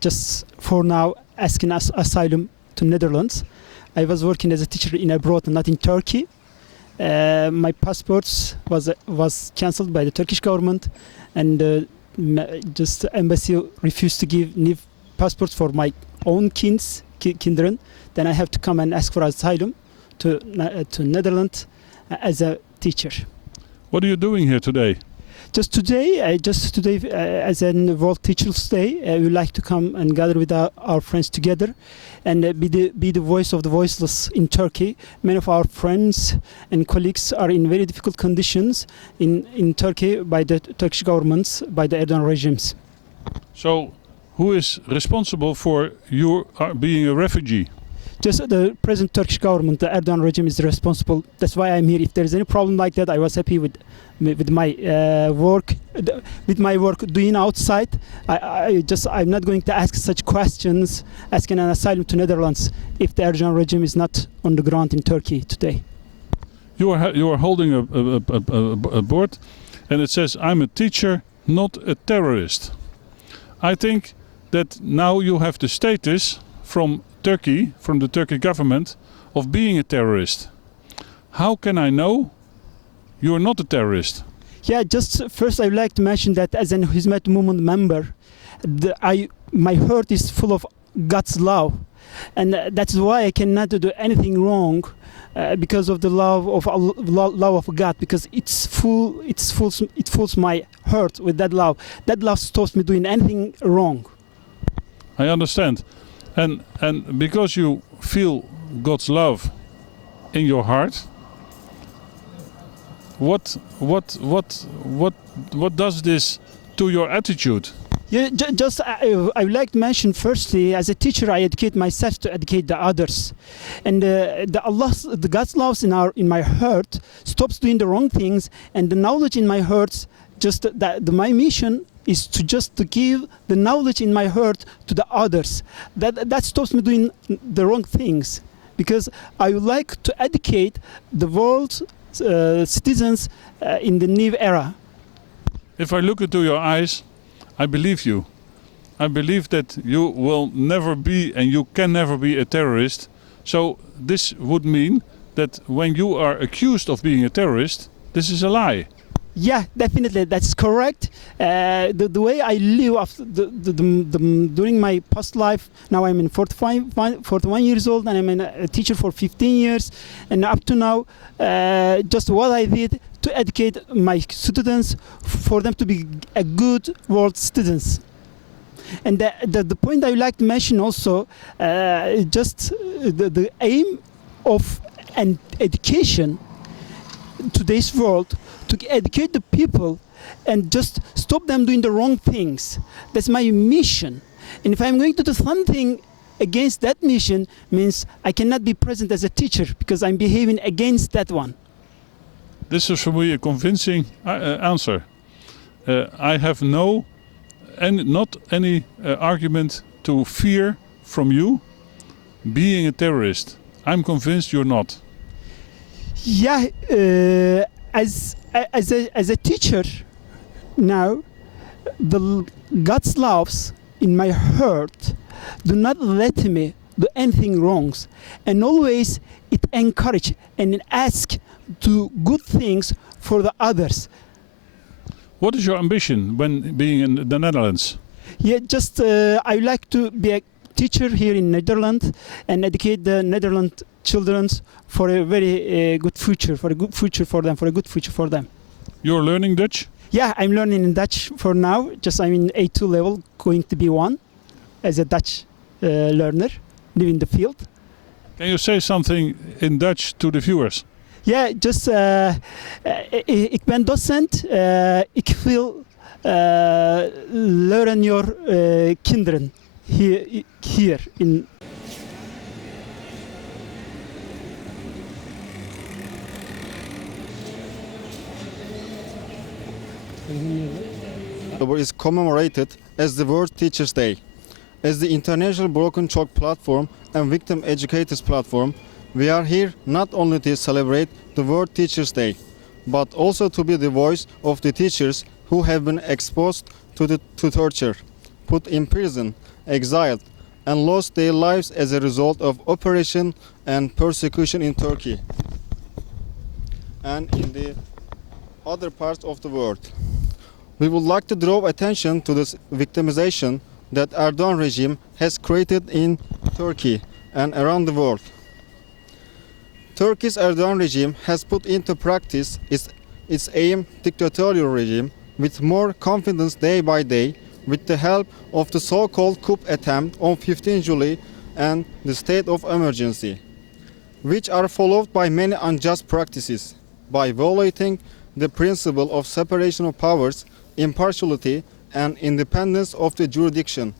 just for now asking us asylum to Netherlands. I was working as a teacher in abroad, not in Turkey. My passport was cancelled by the Turkish government, and just embassy refused to give new passports for my own children. Then I have to come and ask for asylum to Netherlands as a teacher. What are you doing here today? Just today, as a World Teachers Day, we would like to come and gather with our friends together and be the voice of the voiceless in Turkey. Many of our friends and colleagues are in very difficult conditions in Turkey by the Turkish governments, by the Erdogan regimes. So, who is responsible for you being a refugee? Just the present Turkish government, the Erdogan regime is responsible. That's why I'm here. If there's any problem like that, I was happy with my work doing outside. I'm not going to ask such questions, asking an asylum to Netherlands if the Erdogan regime is not on the ground in Turkey today. You are holding a board, and it says, "I'm a teacher, not a terrorist." I think that now you have the status from Turkey, from the Turkish government, of being a terrorist. How can I know you're not a terrorist? Yeah, just first I would like to mention that as an Hizmet movement member, my heart is full of God's love, and that's why I cannot do anything wrong because of the love of God, because it fills my heart with that love. That love stops me doing anything wrong. I understand. And because you feel God's love in your heart, what does this to your attitude? Yeah, I would like to mention firstly, as a teacher, I educate myself to educate the others, and the God's love in my heart stops doing the wrong things, and the knowledge in my heart, just my mission is to give the knowledge in my heart to the others. That stops me doing the wrong things, because I would like to educate the world's citizens in the new era. If I look into your eyes, I believe you. I believe that you will never be, and you can never be, a terrorist. So this would mean that when you are accused of being a terrorist, this is a lie. Yeah, definitely, that's correct. The way I live after during my past life, now I'm 41 years old, and I'm a teacher for 15 years, and up to now, just what I did to educate my students, for them to be a good world citizens. And the point I would like to mention also, just the aim of an education today's world, to educate the people and just stop them doing the wrong things. That's my mission. And if I'm going to do something against that mission, means I cannot be present as a teacher, because I'm behaving against that one. This is for me a convincing answer. I have not any argument to fear from you being a terrorist. I'm convinced you're not. Yeah, as a teacher now, the God's loves in my heart do not let me do anything wrongs, and always it encourage and ask to good things for the others. What is your ambition when being in the Netherlands? Yeah, just I would like to be a teacher here in Netherlands and educate the Netherlands children for a very good future, for a good future for them, You're learning Dutch? Yeah, I'm learning in Dutch for now. Just I'm in A2 level, going to B1 as a Dutch learner, living in the field. Can you say something in Dutch to the viewers? Ja, just ik ben docent. Ik wil leren your kinderen hier in. Oktober is commemorated as the World Teachers Day. As the International Broken Chalk Platform and Victim Educators Platform, we are here not only to celebrate the World Teachers Day, but also to be the voice of the teachers who have been exposed to torture, put in prison, exiled, and lost their lives as a result of oppression and persecution in Turkey and in the other parts of the world. We would like to draw attention to this victimization that Erdogan regime has created in Turkey and around the world. Turkey's Erdogan regime has put into practice its aim dictatorial regime with more confidence day by day with the help of the so-called coup attempt on 15 July and the state of emergency, which are followed by many unjust practices by violating the principle of separation of powers, impartiality, and independence of the jurisdiction.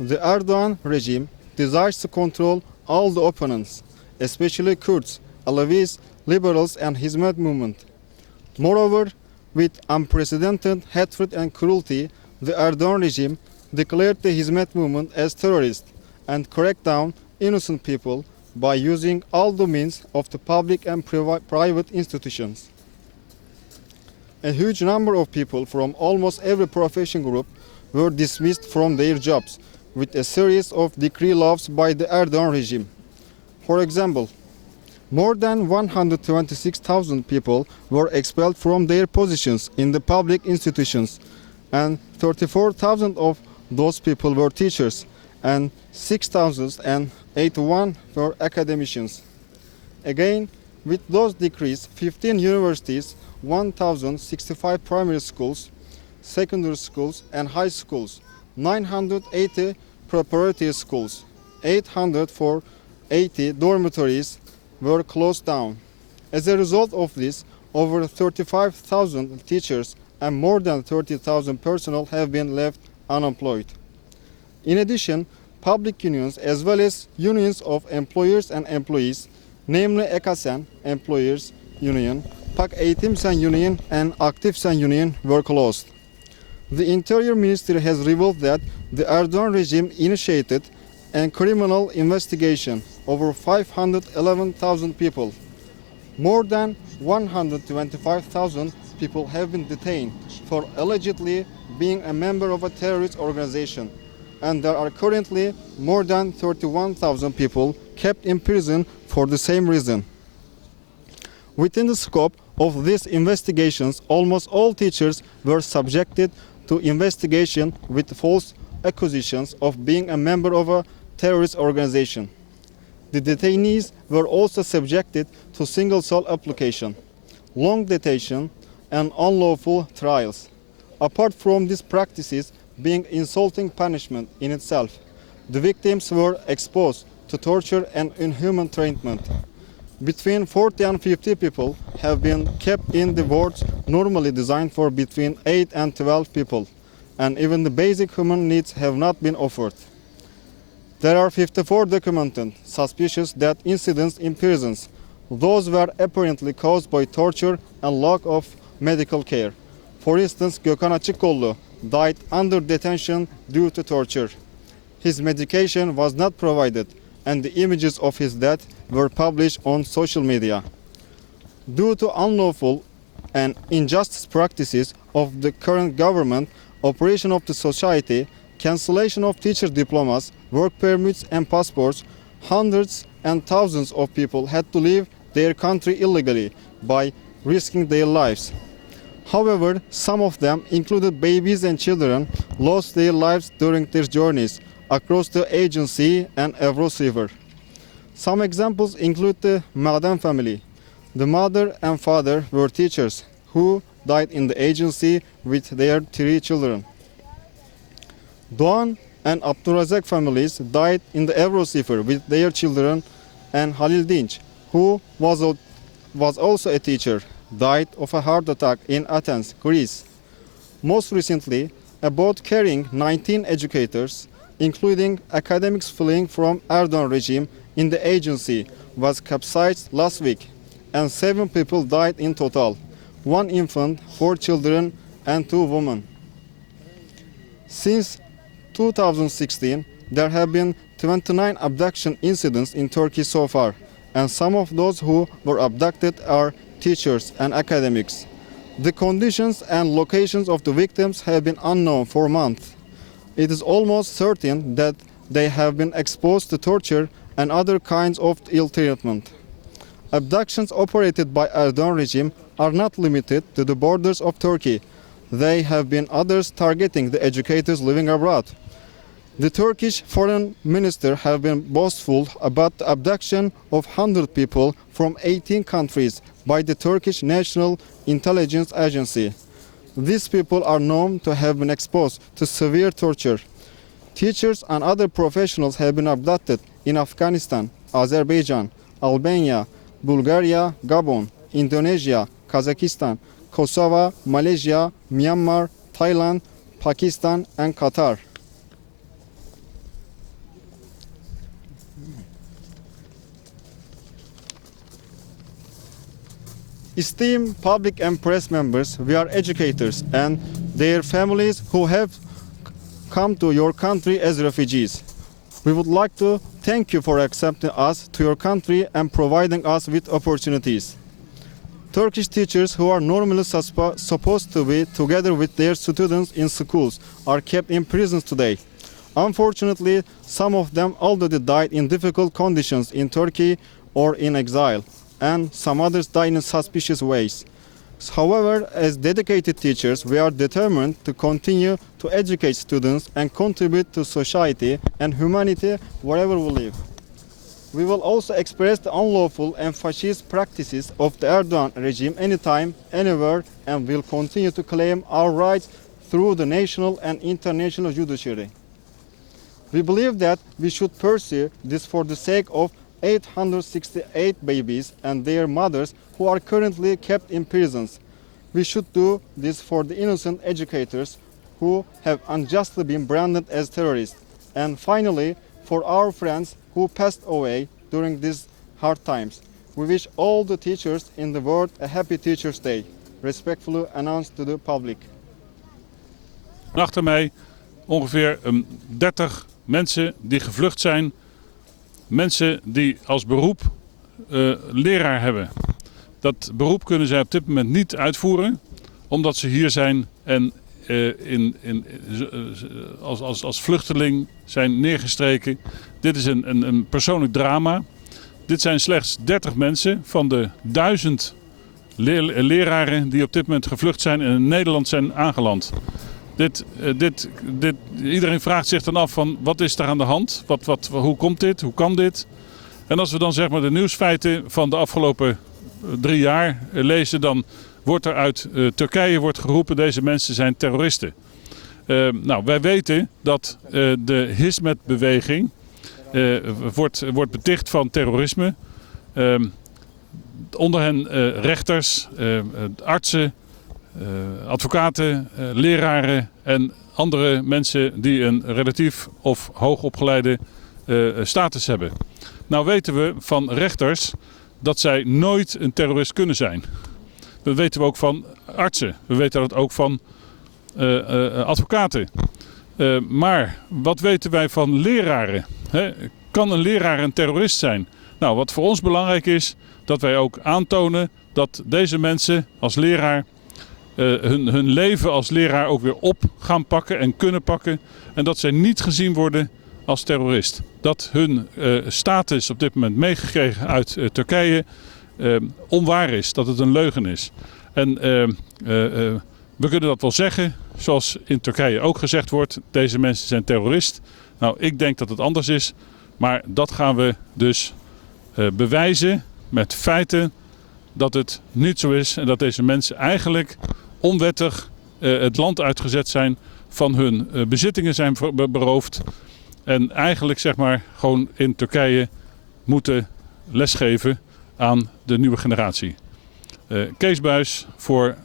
The Erdogan regime desires to control all the opponents, especially Kurds, Alevis, liberals, and Hizmet movement. Moreover, with unprecedented hatred and cruelty, the Erdogan regime declared the Hizmet movement as terrorist and cracked down innocent people by using all the means of the public and private institutions. A huge number of people from almost every profession group were dismissed from their jobs with a series of decree laws by the Erdogan regime. For example, more than 126,000 people were expelled from their positions in the public institutions, and 34,000 of those people were teachers, and 6,081 were academicians. Again, with those decrees, 15 universities, 1,065 primary schools, secondary schools, and high schools, 980 preparatory schools, 880 dormitories were closed down. As a result of this, over 35,000 teachers and more than 30,000 personnel have been left unemployed. In addition, public unions as well as unions of employers and employees, namely EKASEN Employers Union, PAK Eğitim Sen Union, and Aktif Sen Union were closed. The Interior Ministry has revealed that the Erdogan regime initiated a criminal investigation over 511,000 people. More than 125,000 people have been detained for allegedly being a member of a terrorist organization, and there are currently more than 31,000 people kept in prison for the same reason. Within the scope of these investigations, almost all teachers were subjected to investigation with false accusations of being a member of a terrorist organization. The detainees were also subjected to single cell application, long detention, and unlawful trials. Apart from these practices being insulting punishment in itself, the victims were exposed to torture and inhuman treatment. Between 40 and 50 people have been kept in the wards normally designed for between 8 and 12 people, and even the basic human needs have not been offered. There are 54 documented suspicious death incidents in prisons. Those were apparently caused by torture and lack of medical care. For instance, Gökhan Açıkkollu died under detention due to torture. His medication was not provided, and the images of his death were published on social media. Due to unlawful and injustice practices of the current government, operation of the society, cancellation of teacher diplomas, work permits and passports, hundreds and thousands of people had to leave their country illegally by risking their lives. However, some of them, including babies and children, lost their lives during their journeys across the Aegean Sea and Evros River. Some examples include the Maden family. The mother and father were teachers who died in the Aegean Sea with their 3 children. Doğan and Abdurrazak families died in the Evros River with their children, and Halil Dinç, who was also a teacher, died of a heart attack in Athens, Greece. Most recently, a boat carrying 19 educators, including academics fleeing from Erdogan regime in the Aegean Sea, was capsized last week, and 7 people died in total, 1 infant, 4 children, and 2 women. Since 2016, there have been 29 abduction incidents in Turkey so far, and some of those who were abducted are teachers and academics. The conditions and locations of the victims have been unknown for months. it is almost certain that they have been exposed to torture and other kinds of ill treatment. Abductions operated by Erdogan regime are not limited to the borders of Turkey. They have been others targeting the educators living abroad. The Turkish foreign minister have been boastful about the abduction of 100 people from 18 countries by the Turkish National Intelligence Agency. These people are known to have been exposed to severe torture. Teachers and other professionals have been abducted in Afghanistan, Azerbaijan, Albania, Bulgaria, Gabon, Indonesia, Kazakhstan, Kosovo, Malaysia, Myanmar, Thailand, Pakistan and Qatar. Esteemed public and press members, we are educators and their families who have come to your country as refugees. We would like to thank you for accepting us to your country and providing us with opportunities. Turkish teachers who are normally supposed to be together with their students in schools are kept in prisons today. Unfortunately, some of them already died in difficult conditions in Turkey or in exile, and some others died in suspicious ways. However, as dedicated teachers, we are determined to continue to educate students and contribute to society and humanity wherever we live. We will also express the unlawful and fascist practices of the Erdogan regime anytime, anywhere, and will continue to claim our rights through the national and international judiciary. We believe that we should pursue this for the sake of 868 babies and their mothers who are currently kept in prisons. We should do this for the innocent educators who have unjustly been branded as terrorists. And finally, for our friends who passed away during these hard times. We wish all the teachers in the world a happy Teachers' Day. Respectfully announced to the public. Achter mij ongeveer 30 mensen die gevlucht zijn. Mensen die als beroep leraar hebben. Dat beroep kunnen zij op dit moment niet uitvoeren. Omdat ze hier zijn en als vluchteling zijn neergestreken. Dit is een persoonlijk drama. Dit zijn slechts 30 mensen van de 1000 leraren die op dit moment gevlucht zijn en in Nederland zijn aangeland. Iedereen vraagt zich dan af van wat is er aan de hand? Hoe komt dit? Hoe kan dit? En als we dan zeg maar de nieuwsfeiten van de afgelopen 3 jaar lezen, dan wordt er uit Turkije geroepen deze mensen zijn terroristen. Wij weten dat de Hizmet-beweging wordt beticht van terrorisme. Onder hen rechters, artsen, advocaten, leraren en andere mensen die een relatief of hoogopgeleide status hebben. Nou weten we van rechters dat zij nooit een terrorist kunnen zijn. Dat weten we ook van artsen. We weten dat ook van advocaten. Maar wat weten wij van leraren? Kan een leraar een terrorist zijn? Nou, wat voor ons belangrijk is, dat wij ook aantonen dat deze mensen als leraar hun leven als leraar ook weer op gaan pakken en kunnen pakken. En dat zij niet gezien worden als terrorist. Dat hun status op dit moment meegekregen uit Turkije onwaar is. Dat het een leugen is. En we kunnen dat wel zeggen, zoals in Turkije ook gezegd wordt. Deze mensen zijn terrorist. Nou, ik denk dat het anders is. Maar dat gaan we dus bewijzen met feiten dat het niet zo is. En dat deze mensen eigenlijk onwettig het land uitgezet zijn, van hun bezittingen zijn beroofd. En eigenlijk zeg maar gewoon in Turkije moeten lesgeven aan de nieuwe generatie. Kees Buijs voor...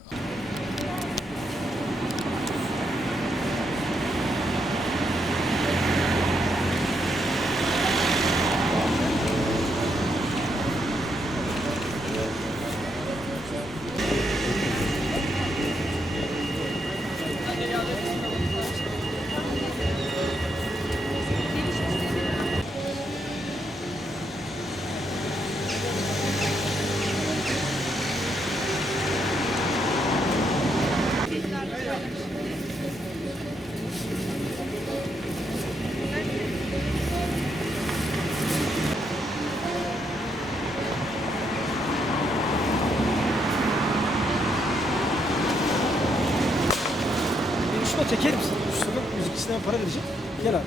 Şunu çeker misin? Üstüne müzik para vereceğim. Gel abi.